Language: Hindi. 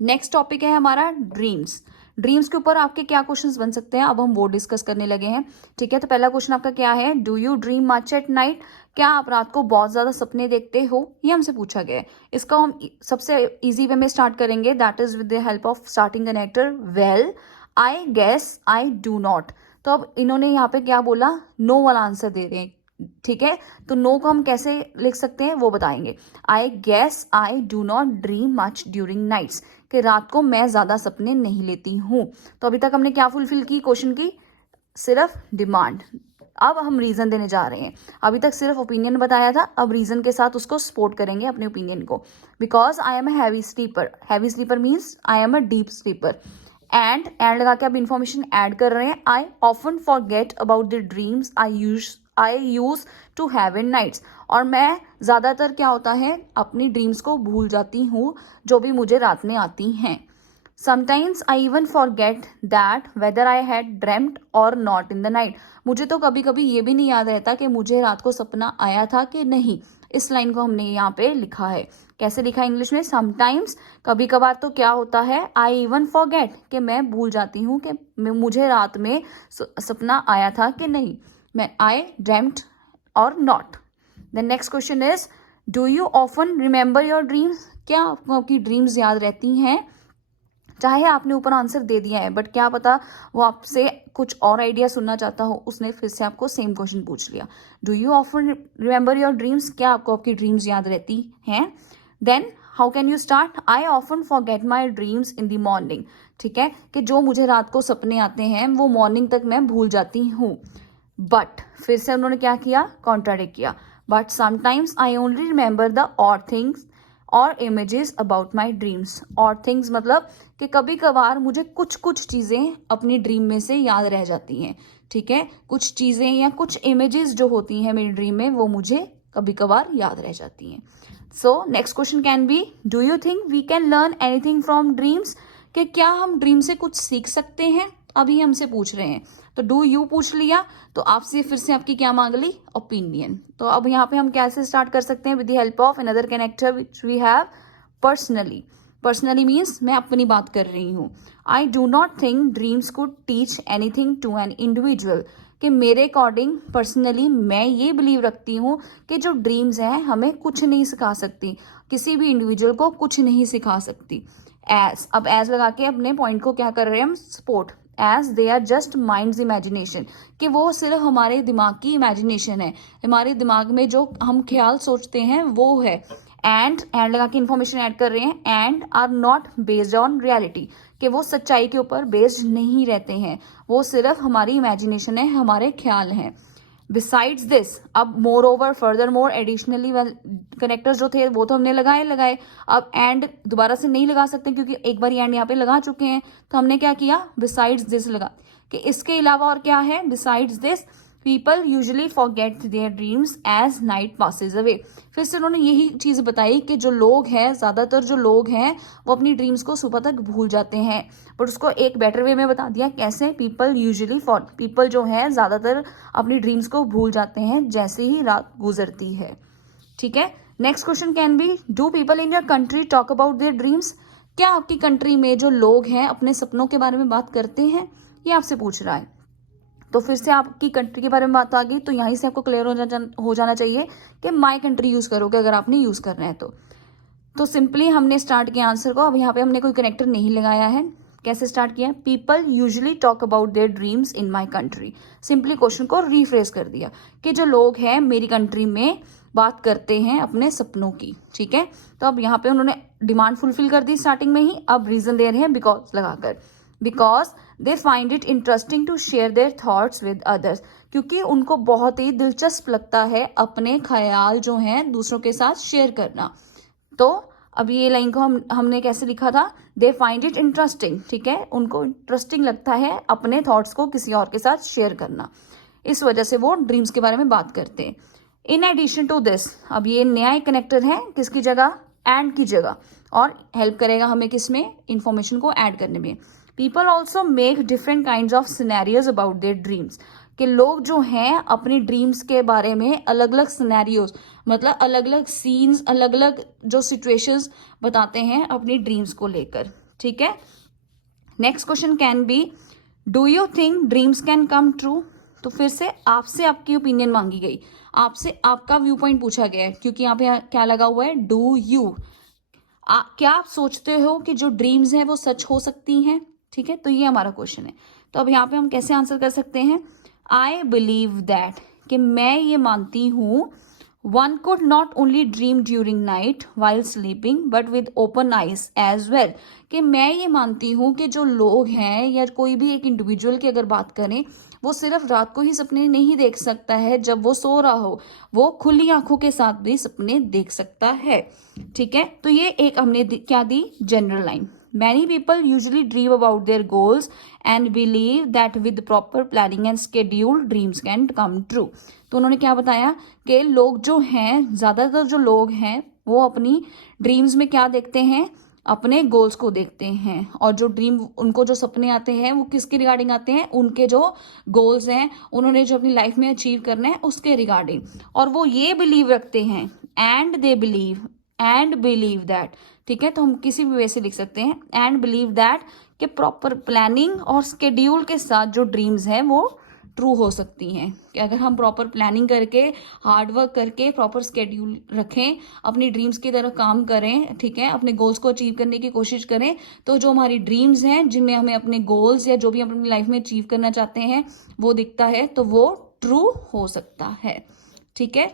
नेक्स्ट टॉपिक है हमारा ड्रीम्स। ड्रीम्स के ऊपर आपके क्या क्वेश्चंस बन सकते हैं, अब हम वो डिस्कस करने लगे हैं। ठीक है, तो पहला क्वेश्चन आपका क्या है, do you dream much at night? क्या आप रात को बहुत ज्यादा सपने देखते हो, ये हमसे पूछा गया है। इसका हम सबसे इजी वे में स्टार्ट करेंगे, that is with the help of starting connector. Well, I guess I do not. तो अब इन्होंने यहाँ पे क्या बोला, नो वाला आंसर दे रहे हैं। ठीक है, तो नो को हम कैसे लिख सकते हैं वो बताएंगे। I guess I do not dream much during nights, कि रात को मैं ज्यादा सपने नहीं लेती हूँ। तो अभी तक हमने क्या फुलफिल की क्वेश्चन की, सिर्फ डिमांड। अब हम रीजन देने जा रहे हैं। अभी तक सिर्फ ओपिनियन बताया था, अब रीजन के साथ उसको सपोर्ट करेंगे अपने ओपिनियन को। Because I am a heavy sleeper, heavy sleeper means I am a deep sleeper. And लगा के अब इंफॉर्मेशन ऐड कर रहे हैं। I often forget about the dreams I use to have in nights. और मैं ज्यादातर क्या होता है, अपनी ड्रीम्स को भूल जाती हूँ जो भी मुझे रात में आती हैं। Sometimes I even forget that whether I had dreamed और नॉट इन द नाइट। मुझे तो कभी कभी ये भी नहीं याद रहता कि मुझे रात को सपना आया था कि नहीं। इस लाइन को हमने यहाँ पे लिखा है, कैसे लिखा है इंग्लिश में, समटाइम्स, कभी कभार तो क्या होता है, आई इवन फॉरगेट, कि मैं भूल जाती हूँ कि मुझे रात में सपना आया था कि नहीं। मैं आई ड्रेम्ड और not. The next question is, do you often remember your dreams? क्या आपको आपकी ड्रीम्स याद रहती हैं? चाहे आपने ऊपर आंसर दे दिया है, बट क्या पता वो आपसे कुछ और आइडिया सुनना चाहता हो, उसने फिर से आपको सेम क्वेश्चन पूछ लिया। Do you often remember your dreams? क्या आपको आपकी ड्रीम्स याद रहती हैं? Then how can you start, I often forget my dreams in the morning. ठीक है, कि जो मुझे रात को सपने आते हैं वो मॉर्निंग तक मैं भूल जाती हूँ। बट फिर से उन्होंने क्या किया, कॉन्ट्राडिक्ट किया। But sometimes I only remember the और थिंग्स और इमेजेस अबाउट माई ड्रीम्स। और थिंग्स मतलब कि कभी कभार मुझे कुछ कुछ चीज़ें अपनी ड्रीम में से याद रह जाती हैं। ठीक है, कुछ चीज़ें या कुछ इमेजेस जो होती हैं मेरी ड्रीम में वो मुझे कभी कभार याद रह जाती हैं। So next question can be, do you think we can learn anything from dreams? कि क्या हम ड्रीम से कुछ सीख सकते हैं, अभी हमसे पूछ रहे हैं। तो डू यू पूछ लिया, तो आपसे फिर से आपकी क्या मांग ली, ओपिनियन। तो अब यहाँ पे हम कैसे स्टार्ट कर सकते हैं, with the help of another connector which we have, personally. Personally means मैं अपनी बात कर रही हूँ। I do not think dreams could teach anything to an individual. कि मेरे अकॉर्डिंग पर्सनली मैं ये बिलीव रखती हूँ कि जो ड्रीम्स हैं हमें कुछ नहीं सिखा सकती, किसी भी इंडिविजुअल को कुछ नहीं सिखा सकती। एज, अब एज लगा के अपने पॉइंट को क्या कर रहे हैं हम, support. As they are just minds imagination, कि वो सिर्फ हमारे दिमाग की इमेजिनेशन है, हमारे दिमाग में जो हम ख्याल सोचते हैं वो है। एंड लगा के इंफॉर्मेशन ऐड कर रहे हैं, and are not based on reality, कि वो सच्चाई के ऊपर बेस्ड नहीं रहते हैं, वो सिर्फ हमारी इमेजिनेशन है, हमारे ख्याल हैं। बिसाइड्स दिस, अब more over, further more, additionally, connectors जो थे वो तो हमने लगाए। अब एंड दोबारा से नहीं लगा सकते क्योंकि एक बार एंड यहाँ पे लगा चुके हैं, तो हमने क्या किया, बिसाइड्स दिस लगा, कि इसके अलावा और क्या है, besides this people usually forget their dreams as night passes away. फिर से उन्होंने यही चीज बताई कि जो लोग हैं, ज्यादातर जो लोग हैं वो अपनी ड्रीम्स को सुबह तक भूल जाते हैं, बट उसको एक बेटर वे में बता दिया, कैसे, पीपल यूजुअली फॉर, पीपल जो है ज्यादातर अपनी ड्रीम्स को भूल जाते हैं जैसे ही रात गुजरती है। ठीक है, next question can be, do people in your country talk about their dreams? क्या आपकी कंट्री में जो लोग हैं अपने सपनों के बारे में बात करते हैं, ये आपसे पूछ रहा है। तो फिर से आपकी कंट्री के बारे में बात आ गई, तो यहीं से आपको क्लियर हो जाना चाहिए कि माई कंट्री यूज करोगे अगर आपने यूज करना है तो सिंपली हमने स्टार्ट किया आंसर को। अब यहाँ पे हमने कोई कनेक्टर नहीं लगाया है। कैसे स्टार्ट किया, people usually talk about their dreams in my country. Simply question को रीफ्रेस कर दिया कि जो लोग हैं मेरी कंट्री में बात करते हैं अपने सपनों की। ठीक है, तो अब यहाँ पे उन्होंने डिमांड फुलफिल कर दी स्टार्टिंग में ही, अब रीजन दे रहे हैं बिकॉज लगाकर, because they find it interesting to share their thoughts with others, क्योंकि उनको बहुत ही दिलचस्प लगता है अपने ख्याल जो हैं दूसरों के साथ शेयर करना। तो अब ये लाइन को हमने कैसे लिखा था, दे फाइंड इट इंटरेस्टिंग। ठीक है, उनको इंटरेस्टिंग लगता है अपने थॉट्स को किसी और के साथ शेयर करना, इस वजह से वो ड्रीम्स के बारे में बात करते हैं। इन एडिशन टू दिस, अब ये नया कनेक्टर है, किसकी जगह, एंड की जगह, और हेल्प करेगा हमें किसमें, इंफॉर्मेशन को ऐड करने में। People also make different kind of scenarios about their dreams, कि लोग जो हैं अपनी ड्रीम्स के बारे में अलग अलग सिनेरियोज, मतलब अलग अलग सीन्स, अलग अलग जो सिचुएशंस बताते हैं अपनी ड्रीम्स को लेकर। ठीक है। Next question can be do you think dreams can come true. तो फिर से आपसे आपकी ओपिनियन मांगी गई, आपसे आपका व्यू पॉइंट पूछा गया है, क्योंकि यहाँ पे क्या लगा हुआ है, डू यू, क्या आप सोचते हो कि जो ड्रीम्स हैं वो सच हो सकती हैं। ठीक है, तो ये हमारा क्वेश्चन है। तो अब यहाँ पे हम कैसे आंसर कर सकते हैं, आई बिलीव दैट, कि मैं ये मानती हूँ, one could not only dream during night while sleeping but with open eyes as well, कि मैं ये मानती हूँ कि जो लोग हैं या कोई भी एक इंडिविजुअल की अगर बात करें, वो सिर्फ रात को ही सपने नहीं देख सकता है, जब वो सो रहा हो वो खुली आंखों के साथ भी सपने देख सकता है। ठीक है, तो ये एक हमने क्या दी, general line. Many people usually dream about their goals and believe that with proper planning and schedule dreams can come true. तो उन्होंने क्या बताया कि लोग जो हैं, ज्यादातर जो लोग हैं वो अपनी ड्रीम्स में क्या देखते हैं, अपने गोल्स को देखते हैं, और जो ड्रीम उनको जो सपने आते हैं वो किसके रिगार्डिंग आते हैं, उनके जो गोल्स हैं, उन्होंने जो अपनी लाइफ में अचीव करना है उसके रिगार्डिंग। और वो ये बिलीव रखते हैं, and they believe, and believe that. ठीक है, तो हम किसी भी वे से लिख सकते हैं, एंड बिलीव दैट, कि प्रॉपर प्लानिंग और स्केड्यूल के साथ जो ड्रीम्स हैं वो ट्रू हो सकती हैं। कि अगर हम प्रॉपर प्लानिंग करके, हार्ड वर्क करके, प्रॉपर स्केड्यूल रखें, अपनी ड्रीम्स की तरफ काम करें, ठीक है, अपने गोल्स को अचीव करने की कोशिश करें, तो जो हमारी ड्रीम्स हैं, जिनमें हमें अपने गोल्स या जो भी हम अपनी लाइफ में अचीव करना चाहते हैं वो दिखता है, तो वो ट्रू हो सकता है। ठीक है।